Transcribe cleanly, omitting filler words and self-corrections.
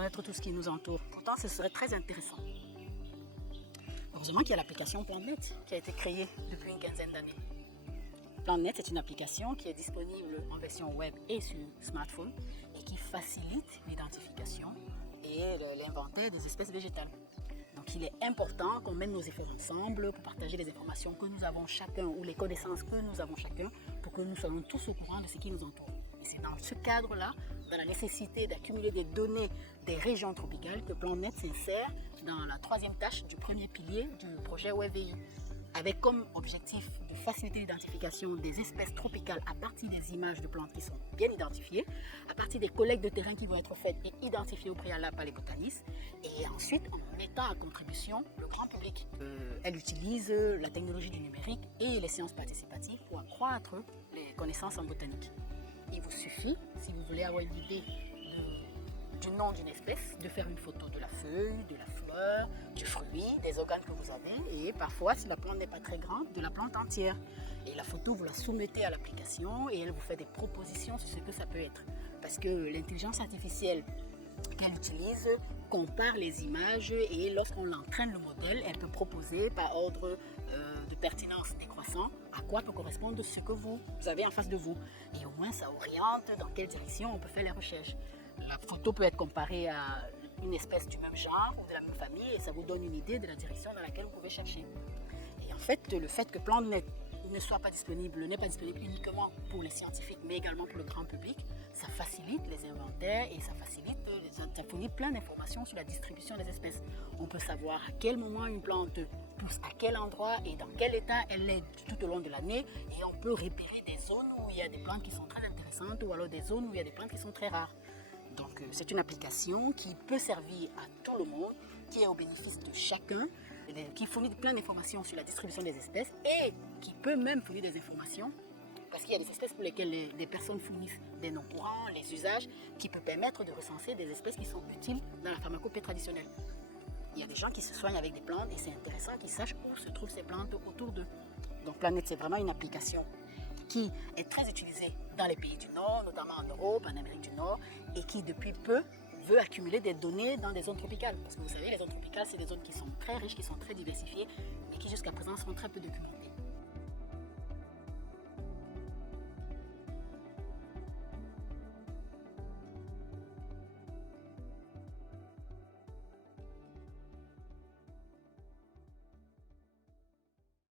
connaître tout ce qui nous entoure. Pourtant, ce serait très intéressant. Heureusement qu'il y a l'application PlanNet qui a été créée depuis une quinzaine d'années. PlanNet, c'est une application qui est disponible en version web et sur smartphone et qui facilite l'identification et l'inventaire des espèces végétales. Donc il est important qu'on mette nos efforts ensemble pour partager les informations que nous avons chacun ou les connaissances que nous avons chacun pour que nous soyons tous au courant de ce qui nous entoure. Et c'est dans ce cadre-là, dans la nécessité d'accumuler des données des régions tropicales que PlanNet s'insère dans la troisième tâche du premier pilier du projet WebVI, avec comme objectif de faciliter l'identification des espèces tropicales à partir des images de plantes qui sont bien identifiées, à partir des collectes de terrain qui vont être faites et identifiées au préalable par les botanistes, et ensuite en mettant à contribution le grand public. Elle utilise la technologie du numérique et les sciences participatives pour accroître les connaissances en botanique. Il vous suffit, si vous voulez avoir une idée du nom d'une espèce, de faire une photo de la feuille, de la fleur, du fruit, des organes que vous avez et parfois, si la plante n'est pas très grande, de la plante entière. Et la photo, vous la soumettez à l'application et elle vous fait des propositions sur ce que ça peut être. Parce que l'intelligence artificielle qu'elle utilise compare les images et lorsqu'on l'entraîne le modèle, elle peut proposer par ordre de pertinence décroissant à quoi peut correspondre ce que vous avez en face de vous. Et au moins, ça oriente dans quelle direction on peut faire les recherches. La photo peut être comparée à une espèce du même genre ou de la même famille et ça vous donne une idée de la direction dans laquelle vous pouvez chercher. Et en fait, le fait que PlanNet n'est pas disponible uniquement pour les scientifiques mais également pour le grand public, ça facilite les inventaires et ça fournit plein d'informations sur la distribution des espèces. On peut savoir à quel moment une plante pousse, à quel endroit et dans quel état elle est tout au long de l'année et on peut repérer des zones où il y a des plantes qui sont très intéressantes ou alors des zones où il y a des plantes qui sont très rares. Donc c'est une application qui peut servir à tout le monde, qui est au bénéfice de chacun, qui fournit plein d'informations sur la distribution des espèces et qui peut même fournir des informations parce qu'il y a des espèces pour lesquelles des personnes fournissent des noms courants, les usages, qui peuvent permettre de recenser des espèces qui sont utiles dans la pharmacopée traditionnelle. Il y a des gens qui se soignent avec des plantes et c'est intéressant qu'ils sachent où se trouvent ces plantes autour d'eux. Donc PlanNet, c'est vraiment une application qui est très utilisée dans les pays du Nord, notamment en Europe, en Amérique du Nord, et qui depuis peu veut accumuler des données dans des zones tropicales. Parce que vous savez, les zones tropicales, c'est des zones qui sont très riches, qui sont très diversifiées, et qui jusqu'à présent sont très peu documentées.